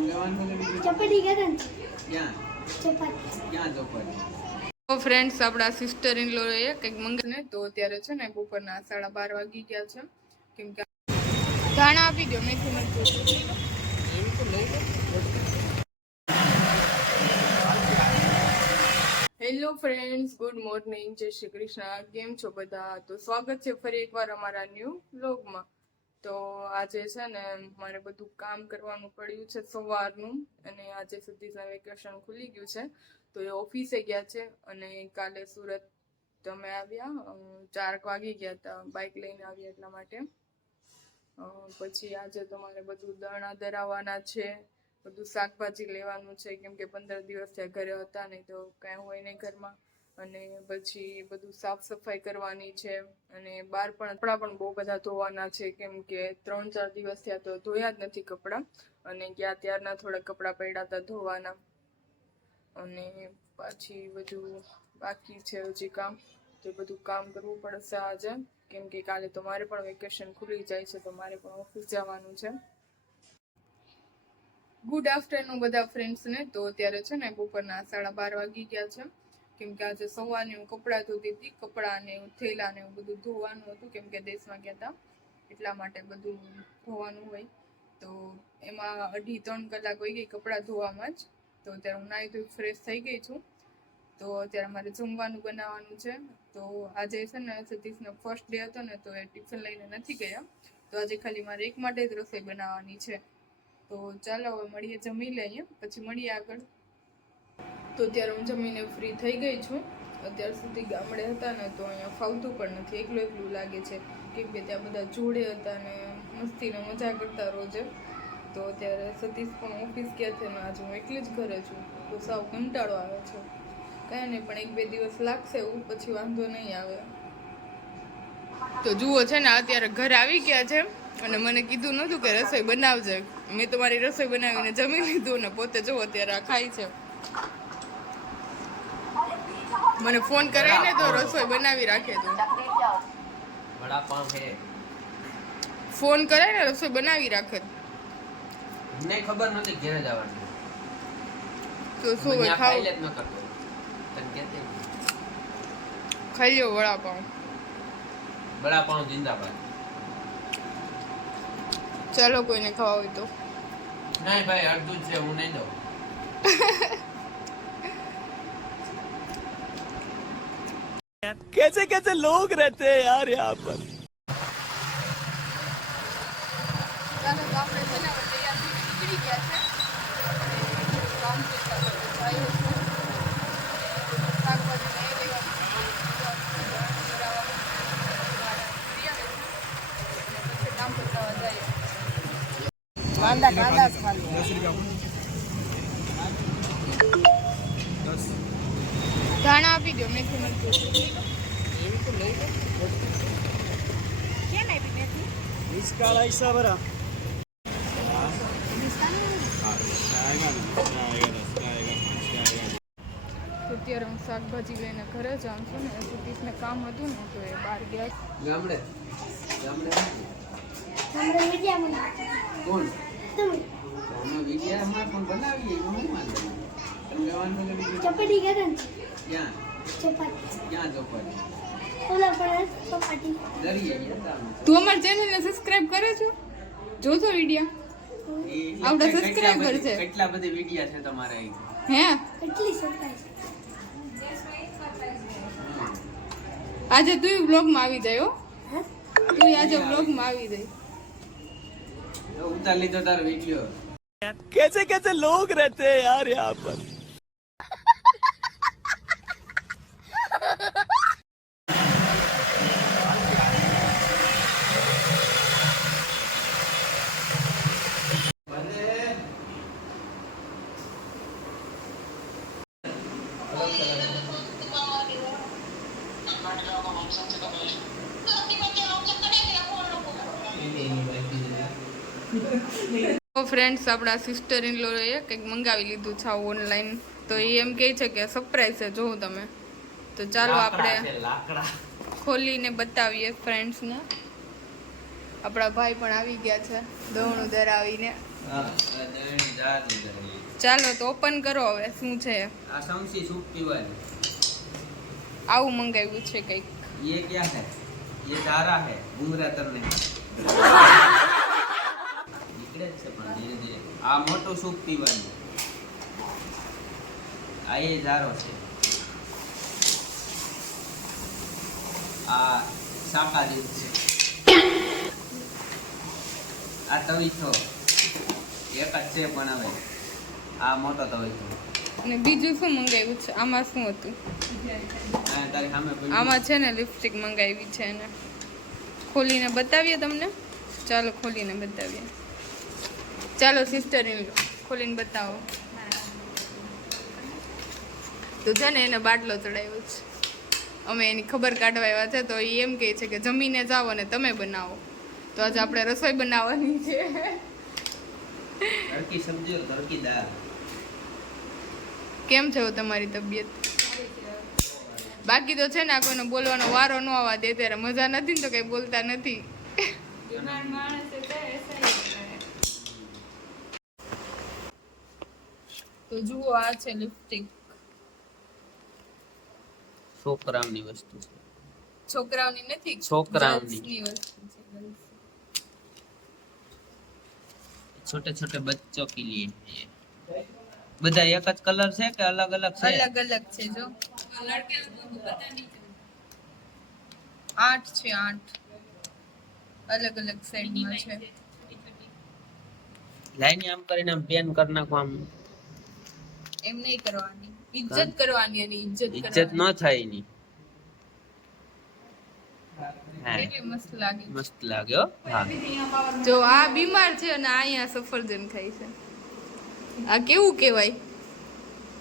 ચપાટી કરે ને ક્યાં ચપાટી ક્યાં ચપાટી તો ફ્રેન્ડ્સ આપણા સિસ્ટર ઇન લો એ કંઈક મંગાને તો અત્યારે છે ને બપોરના 12:30 વાગી ગયા છે કેમ કે ધાણા આપી દો મેથી મરચું એવું તો લઈ લો. હેલો ફ્રેન્ડ્સ, ગુડ મોર્નિંગ, જય શ્રી કૃષ્ણ. કેમ છો બધા? તો સ્વાગત છે ફરી એકવાર અમારા ન્યૂ વ્લોગમાં. તો આજે છે ને મારે બધું કામ કરવાનું પડ્યું છે સવારનું, અને આજે સુધી વેકેશન ખુલી ગયું છે તો એ ઓફિસે ગયા છે. અને કાલે સુરત તમે આવ્યા 4 વાગી ગયા હતા, બાઇક લઈને આવ્યા એટલા માટે. પછી આજે તમારે બધું દણા દરાવવાના છે, બધું શાકભાજી લેવાનું છે કેમ કે 15 દિવસ થયા ઘરે હતા નહીં તો કાંઈ હોય નહીં ઘરમાં. અને પછી બધું સાફ સફાઈ કરવાની છે, અને બહાર પણ કપડાં પણ બહુ બધા ધોવાના છે કેમ કે 3-4 દિવસ થયા તો ધોયા જ નથી કપડાં, અને ગયા ત્યારના થોડા કપડાં પડ્યા હતા ધોવાના. અને પાછી બધું બાકી છે હજી કામ, તો બધું કામ કરવું પડશે આજે કેમ કે કાલે તો મારે પણ વેકેશન ખુલી જાય છે તો મારે પણ ઓફિસ જવાનું છે. ગુડ આફ્ટરનૂન બધા ફ્રેન્ડ્સને. તો અત્યારે છે ને બપોરના 12:30 વાગી ગયા છે કેમ કે આજે સવારની હું કપડાં ધોતી હતી, કપડાં ને થેલા ને એવું બધું ધોવાનું હતું કેમ કે દેશમાં ગયા હતા એટલા માટે બધું ધોવાનું હોય. તો એમાં 2.5-3 કલાક વહી ગઈ કપડાં ધોવામાં જ. તો અત્યારે હું નાહી ધોઈ ફ્રેશ થઈ ગઈ છું. તો અત્યારે મારે જમવાનું બનાવવાનું છે. તો આજે છે ને સતીશનો ફર્સ્ટ ડે હતો ને તો એ ટિફિન લઈને નથી ગયા, તો આજે ખાલી મારે એક માટે જ રસોઈ બનાવવાની છે. તો ચાલો હવે મળીએ, જમી લઈએ પછી મળીએ આગળ. તો અત્યારે હું જમીને ફ્રી થઈ ગઈ છું. અત્યાર સુધી ગામડે હતા ને તો અહીંયા ફાવતું પણ નથી, એકલું લાગે છે કેમ કે ત્યાં બધા જોડે હતા ને મસ્તીને મજા કરતા રોજે. તો અત્યારે સતીશ પણ ઓફિસ ગયા છે ને આજે હું એકલી જ ઘરે છું તો સાવ કંટાળો આવે છે. કાંઈ નહીં, પણ 1-2 દિવસ લાગશે એવું, પછી વાંધો નહીં આવે. તો જુઓ છે ને અત્યારે ઘરે આવી ગયા છે અને મને કીધું નહોતું કે રસોઈ બનાવજે. મેં તો મારી રસોઈ બનાવીને જમી લીધું ને પોતે જો અત્યારે આ ખાય છે. મને ફોન કરાવીને તો રસોઈ બનાવી રાખે તું. ફોન કરાય ને રસોઈ બનાવી રાખે. મને ખબર નહોતી ઘરે જવાનું તો શું હોય ખાવ ન કરતો તને કહેતે ખાઈ લ્યો વડાપાઉં. વડાપાઉં જિંદાબાદ. ચાલો કોઈને ખાવા હોય તો. નહીં ભાઈ, અડધું છે, હું નહીં દઉં. कैसे कैसे लोग रहते हैं यार यहाँ पर. ચાલો તો આપણે છે ને હવે તૈયાર થઈને નીકળી ગયા છે. કામ કરતા કરતા જાય છે. શાકભાજી લઈ લેવાનું પછી કામ કરતા જાય. કાંદા ધાણા આપી દો મેથી મરચું એવું તો લઈ લો. કેમ આપી મેથી? इसका ऐसा बरा અત્યારે હું શાકભાજી લઈને ઘરે જાઉં છું ને સતીશને કામ હતું ને તો એ બહાર ગયા. ગામડે કોણ અમે વિડિયામાં પણ બનાવીએ એમાં હું વાંધો નહીં. તમે જવાનું ચપાટી કરે ને ક્યાં ચપાટી ચોપાટી ઓલા પર ચપાટી દરિયે ગયા તું અમારા ચેનલને સબસ્ક્રાઇબ કરે છો? જોજો વિડિયા આવડા સબસ્ક્રાઇબર છે. કેટલા બધી વિડિયા છે તમારે અહીં? હે કેટલી સરપ્રાઈઝ આજે તું વ્લોગમાં આવી જાય હો. તું આજે વ્લોગમાં આવી જાય. ઉતાર લીધો તારો વિડિયો. कैसे कैसे लोग रहते हैं यार यहाँ पर. તો ફ્રેન્ડ્સ આપણા સિસ્ટર ઇન લો એ કંઈક મંગાવી લીધું છે ઓનલાઈન. તો એ એમ કહે છે કે સરપ્રાઈઝ છે, જોઉં તમે. તો ચાલો આપણે ખોલીને બતાવીએ ફ્રેન્ડ્સને. આપણા ભાઈ પણ આવી ગયા છે દવણું ધરાવીને. હા દહીં જાજુ દહીં. ચાલો તો ઓપન કરો હવે શું છે. આ સમસી સૂપ પીવાની. આવું મંગાવ્યું છે કંઈક. ये क्या है? ये चारा है घूंघरा तरने નીકળે જ છે પણ ધીરે ધીરે. આ મોટું સૂપ પીવાનું. આ એ જારો છે. આ શાકાહારી છે. આ તવીથો એક જ છે પણ હવે આ મોટો તવીથો. અને બીજું શું મંગાવ્યું છે આમાં શું હતું. હા તારી સામે પડ્યું. આમાં છે ને લિપસ્ટિક મંગાવી છે ને ખોલીને બતાવીએ તમને. ચાલો ખોલીને બતાવીએ. ચાલો સિસ્ટર ઇન લો ખોલીને બતાવો. તો છે ને એને બાટલો ચડાવ્યો છે. અમે એની ખબર કાઢવા આવ્યા છે તો એ એમ કહે છે કે જમીને જાઓ અને તમે બનાવો. તો આજે આપણે રસોઈ બનાવવાની છે. તડકી સબ્જી और તડકી દાળ. કેમ છે તમારી તબિયત? બાકી તો છે ને આ કોઈને બોલવાનો વારો ન આવવા દે ત્યારે મજા નથી ને તો કઈ બોલતા નથી. તો જુઓ આ છે લિપસ્ટિક. છોકરાઓની વસ્તુ છે. છોકરાઓની નથી છોકરાઓની. girls ની વસ્તુ છે. छोटे छोटे बच्चों के लिए है ये. બધા એક જ કલર છે કે અલગ અલગ છે? અલગ અલગ છે જો. 8 છે 8 અલગ અલગ સાઈડમાં છે. લાઈન આમ કરીને આમ પેન કરી નાખો આમ. એમ નહીં કરવાની. ઇજ્જત કરવાની અને ઇજ્જત ઇજ્જત ન થાય એની. હા કેટલી મસ્ત લાગે. મસ્ત લાગ્યો. હા જો આ બીમાર છે અને આ અહીંયા સફરજન ખાય છે. આ કેવું કહેવાય?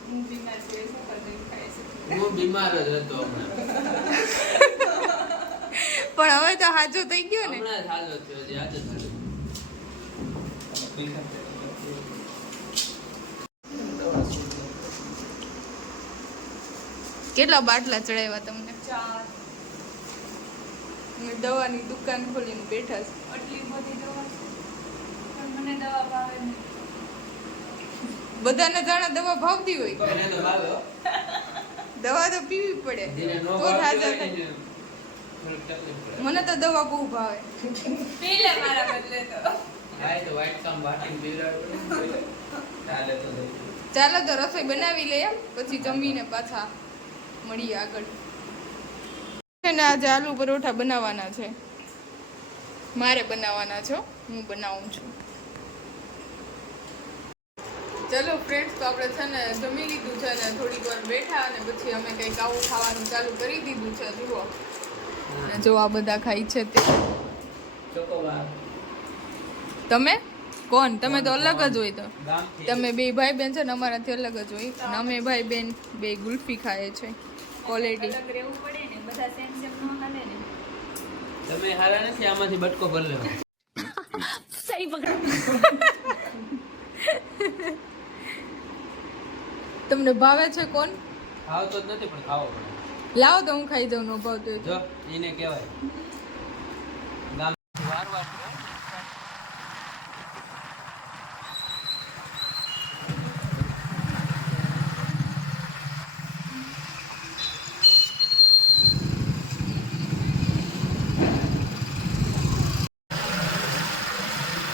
હું બીમાર જ હતો હમણાં. પણ હવે તો હાજો થઈ ગયો ને. હમણાં જ હાજો થયો છે, આજે જ હાજો. કેટલા બાટલા ચડાવ્યા તમને? 4. દવાની દુકાન ખોલીને બેઠા છે. આટલી બધી દવા છે પણ મને દવા ભાવે નહીં. બધાને જાણે દવા ભાવતી હોય. એને તો ભાવે હો. દવા તો પીવી પડે જેને ન તો જ ભાવતી હાજર હોય થાય. એને થોડીક તકલીફ પડે. મને તો દવા બહુ ભાવે. પી લે મારા બદલે તો. હા એ તો white કામ વાટીને પીવડાવવું પડે. ચાલે તો દઈ. ચાલો તો રસોઈ બનાવી લઈએ પછી જમીને પાછા મળીએ આગળ. છે ને આજે આલુ પરોઠા બનાવવાના છે. મારે બનાવવાના છો, હું બનાવું છું. ચલો ફ્રેન્ડ્સ તો આપણે છે ને જમી લીધું છે ને થોડીક વાર બેઠા અને પછી અમે કંઈક આવું ખાવાનું ચાલુ કરી દીધું છે. જુઓ અને જો આ બધા ખાય છે તે. ચોકોબાર. તમે કોણ? તમે તો અલગ જ હોય. તો ગામથી. તમે બે ભાઈ બેન છે ને અમારાથી અલગ જ હોય. અને અમે ભાઈ બેન બે ગુલ્ફી ખાય છે ક્વોલિટી. અલગ રહેવું પડે ને, બધા સેમ સેમ ન હાલે ને. તમે હારા નથી આમાંથી બટકો ભરી લેવો. તમને ભાવે છે કોણ? ખાવતો જ નથી પણ ખાવો પડે. લાવો તો હું ખાઈ જાઉં. નો ભાવતો હોય તો. જો એને કહેવાય ગામ વારવાર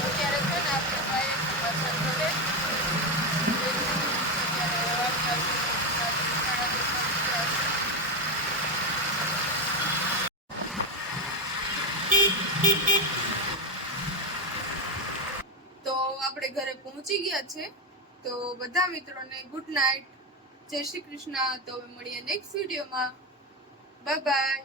અત્યારે છે ને આપણે ભાઈ પાછળ જોડે તો આપણે ઘરે પહોંચી ગયા છે. તો બધા મિત્રોને ગુડ નાઇટ, જય શ્રી કૃષ્ણ. તો હવે મળીએ નેક્સ્ટ વિડીયોમાં. Bye bye.